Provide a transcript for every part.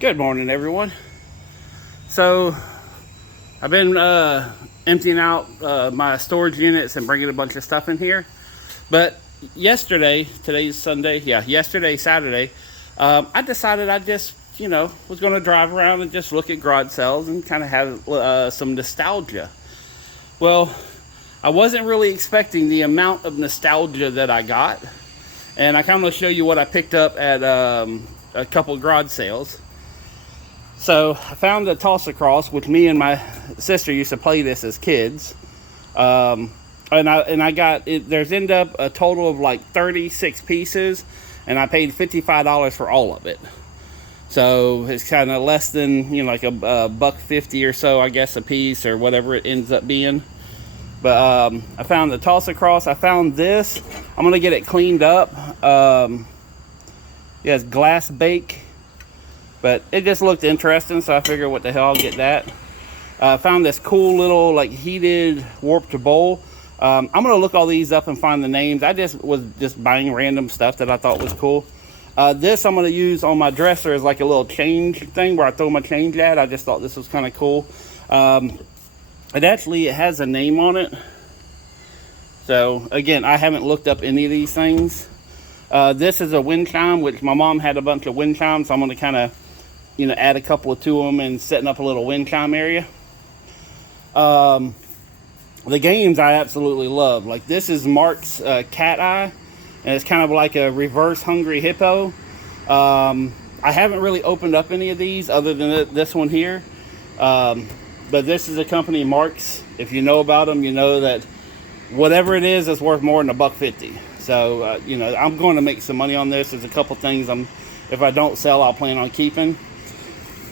Good morning, everyone. So, I've been emptying out my storage units and bringing a bunch of stuff in here. But yesterday, today's Sunday, yesterday, Saturday, I decided I just, was going to drive around and just look at garage sales and kind of have some nostalgia. Well, I wasn't really expecting the amount of nostalgia that I got. And I kind of want to show you what I picked up at a couple garage sales. So I found the Toss Across, which me and my sister used to play this as kids. And I got it. There's ended up a total of like 36 pieces, and I paid $55 for all of it. So it's kind of less than like a $1.50 or so, I guess, a piece or whatever it ends up being. But I found the Toss Across. I found this. I'm gonna get it cleaned up. It's glass bake. But it just looked interesting, so I figured, what the hell, I'll get that. Found this cool little, like, heated warped bowl. I'm going to look all these up and find the names. I was just buying random stuff that I thought was cool. This I'm going to use on my dresser as, like, a little change thing where I throw my change at. I just thought this was kind of cool. It has a name on it. So, again, I haven't looked up any of these things. This is a wind chime, which my mom had a bunch of wind chimes, so I'm going to kind of add a couple to them and setting up a little wind chime area. The games I absolutely love. Like, this is Mark's Cat Eye, and it's kind of like a reverse Hungry Hippo. I haven't really opened up any of these other than this one here. But this is a company, Mark's. If you know about them, you know that whatever it is worth more than $1.50. So, I'm going to make some money on this. There's a couple things if I don't sell, I'll plan on keeping.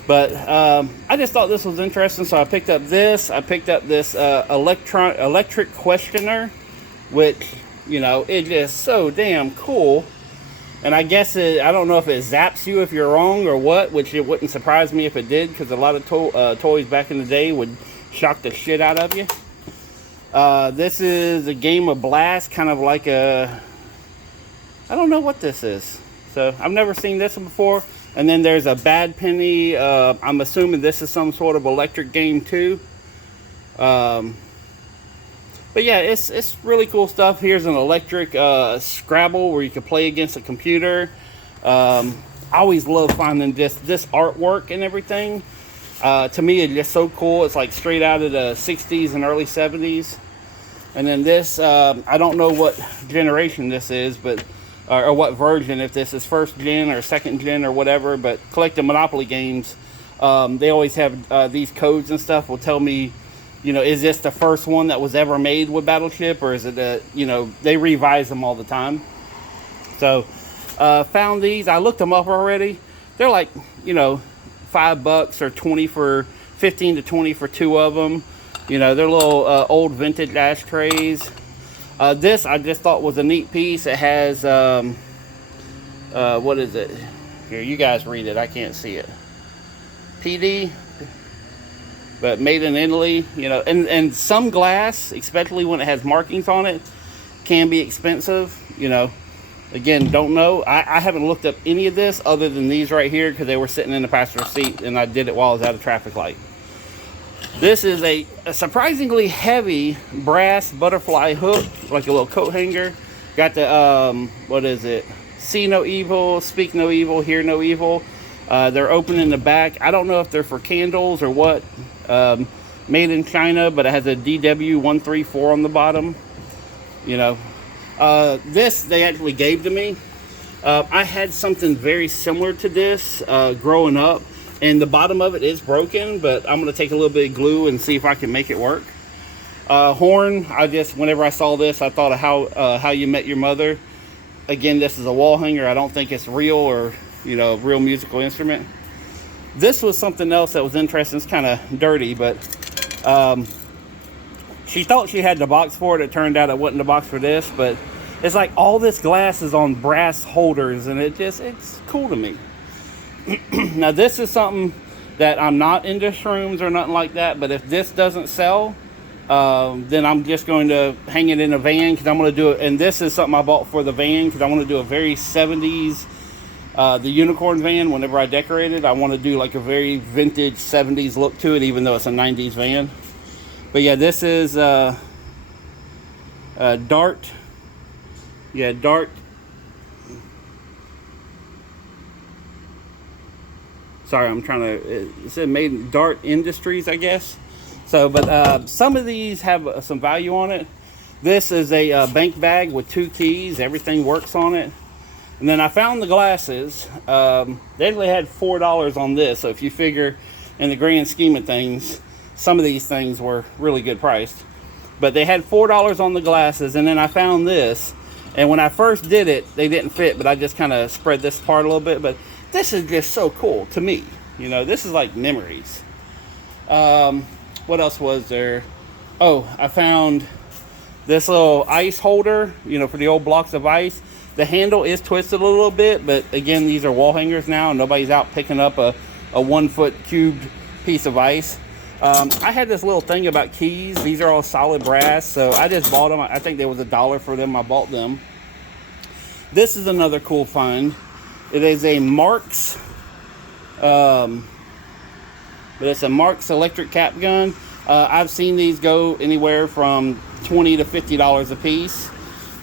But I just thought this was interesting, so I picked up this. I picked up this electric questioner, which, it is so damn cool. And I guess I don't know if it zaps you if you're wrong or what, which it wouldn't surprise me if it did, because a lot of toys back in the day would shock the shit out of you. This is a Game of Blast, kind of like I don't know what this is. So I've never seen this one before. And then there's a Bad Penny. I'm assuming this is some sort of electric game too. But yeah, it's really cool stuff. Here's an electric Scrabble where you can play against a computer. I always love finding this artwork and everything. To me, it's just so cool. It's like straight out of the 60s and early 70s. And then this, I don't know what generation this is, but or what version, if this is first gen or second gen or whatever, but collecting Monopoly games, they always have these codes and stuff will tell me, is this the first one that was ever made with Battleship, or is it they revise them all the time. So found these. I looked them up already. They're like $5 or 20 for 15 to 20 for two of them. They're little old vintage ashtrays. This I just thought was a neat piece. It has what is it? Here, you guys read it. I can't see it. PD, but made in Italy. And some glass, especially when it has markings on it, can be expensive. Again, don't know. I haven't looked up any of this other than these right here because they were sitting in the passenger seat, and I did it while I was at a traffic light. This is a surprisingly heavy brass butterfly hook, like a little coat hanger. Got the, what is it? See no evil, speak no evil, hear no evil. They're open in the back. I don't know if they're for candles or what. Made in China, but it has a DW134 on the bottom. This they actually gave to me. I had something very similar to this growing up. And the bottom of it is broken, but I'm going to take a little bit of glue and see if I can make it work. Horn, whenever I saw this, I thought of How You Met Your Mother. Again, this is a wall hanger. I don't think it's real or, real musical instrument. This was something else that was interesting. It's kind of dirty, but she thought she had the box for it. It turned out it wasn't the box for this, but it's like all this glass is on brass holders, and it's cool to me. Now, this is something that I'm not into shrooms or nothing like that, but if this doesn't sell, then I'm just going to hang it in a van because I'm going to do it. And this is something I bought for the van because I want to do a very 70s The unicorn van, whenever I decorate it, I want to do like a very vintage 70s look to it, even though it's a 90s van. But yeah, this is Dart. Yeah, Dart. Sorry, I'm trying to, it said made Dart Industries, I guess. So, but some of these have some value on it. This is a bank bag with 2 keys. Everything works on it. And then I found the glasses. They only had $4 on this. So if you figure in the grand scheme of things, some of these things were really good priced. But they had $4 on the glasses. And then I found this. And when I first did it, they didn't fit. But I just kind of spread this apart a little bit. But this is just so cool to me. You know, this is like memories. What else was there? Oh, I found this little ice holder, you know, for the old blocks of ice. The handle is twisted a little bit, but again, these are wall hangers now. Nobody's out picking up a 1 foot cubed piece of ice. I had this little thing about keys. These are all solid brass, so I just bought them. I think there was $1 for them. I bought them. This is another cool find. It is a Marks, but it's a Marks electric cap gun. I've seen these go anywhere from $20 to $50 a piece.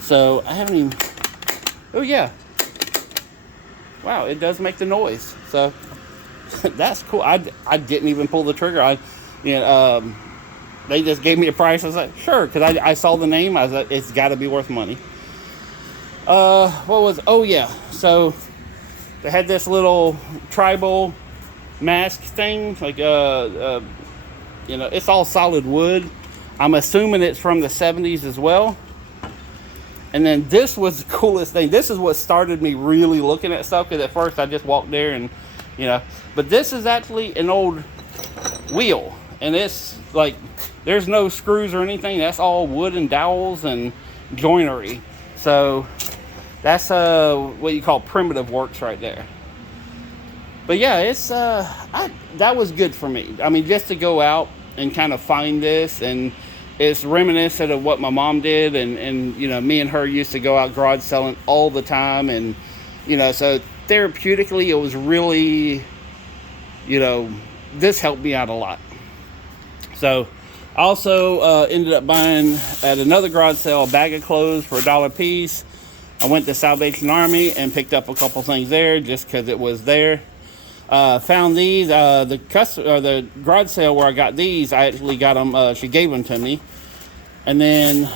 So I haven't even, oh yeah. Wow, it does make the noise. So that's cool. I didn't even pull the trigger. They just gave me a price. I was like, sure, because I saw the name. I was like, it's got to be worth money. Oh yeah. So they had this little tribal mask thing, like you know, it's all solid wood. I'm assuming it's from the 70s as well. And then this was the coolest thing. This is what started me really looking at stuff, because at first I just walked there and, you know, but this is actually an old wheel, and it's like there's no screws or anything. That's all wood and dowels and joinery. So that's what you call primitive works right there. But yeah, it's that was good for me. I mean, just to go out and kind of find this, and it's reminiscent of what my mom did, and you know, me and her used to go out garage selling all the time, and you know, so therapeutically it was really, you know, this helped me out a lot. So I also ended up buying at another garage sale a bag of clothes for $1 a piece. I went to Salvation Army and picked up a couple things there just because it was there. Found these, the garage sale where I got these, I actually got them, she gave them to me. And then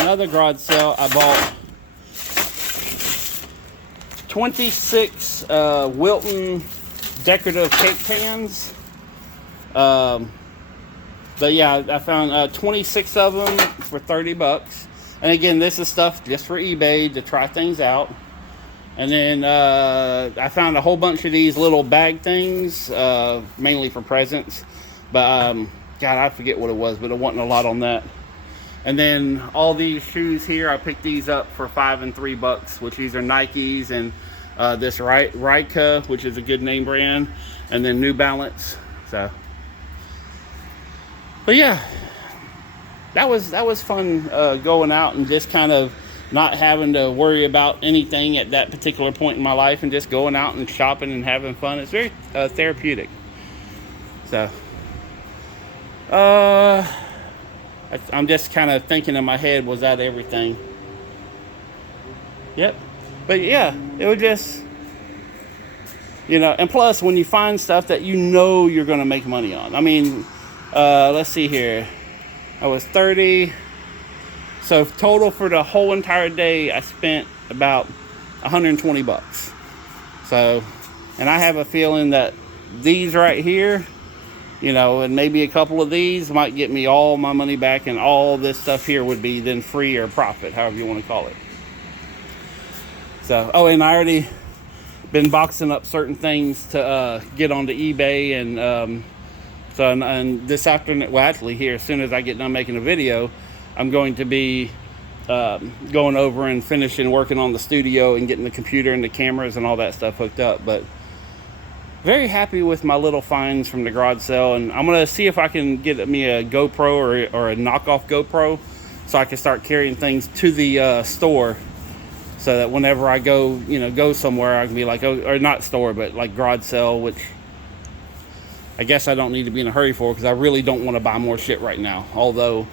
another garage sale, I bought 26 Wilton decorative cake pans. But yeah, I found 26 of them for $30. And again, this is stuff just for eBay to try things out. And then I found a whole bunch of these little bag things, mainly for presents. But, God, I forget what it was, but it wasn't a lot on that. And then all these shoes here, I picked these up for $5 and $3, which these are Nikes, and this Rika, which is a good name brand, and then New Balance. So, but yeah, that was fun going out and just kind of not having to worry about anything at that particular point in my life, and just going out and shopping and having fun. It's very therapeutic. So I'm just kind of thinking in my head, was that everything? Yep. But yeah, it was just, you know, and plus when you find stuff that you know you're going to make money on. I mean, let's see here. I was 30. So total for the whole entire day, I spent about $120. So, and I have a feeling that these right here, you know, and maybe a couple of these might get me all my money back, and all this stuff here would be then free or profit, however you want to call it. So, oh, and I already been boxing up certain things to get onto eBay, and so and this afternoon, well, actually here, as soon as I get done making a video, I'm going to be going over and finishing working on the studio and getting the computer and the cameras and all that stuff hooked up. But very happy with my little finds from the garage sale, and I'm going to see if I can get me a GoPro or a knockoff GoPro, so I can start carrying things to the store so that whenever I go, go somewhere, I can be like, oh, or not store, but like garage sale, which I guess I don't need to be in a hurry for, because I really don't want to buy more shit right now. Although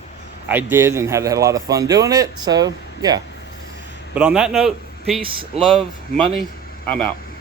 I did and had a lot of fun doing it. So yeah. But on that note, peace, love, money. I'm out.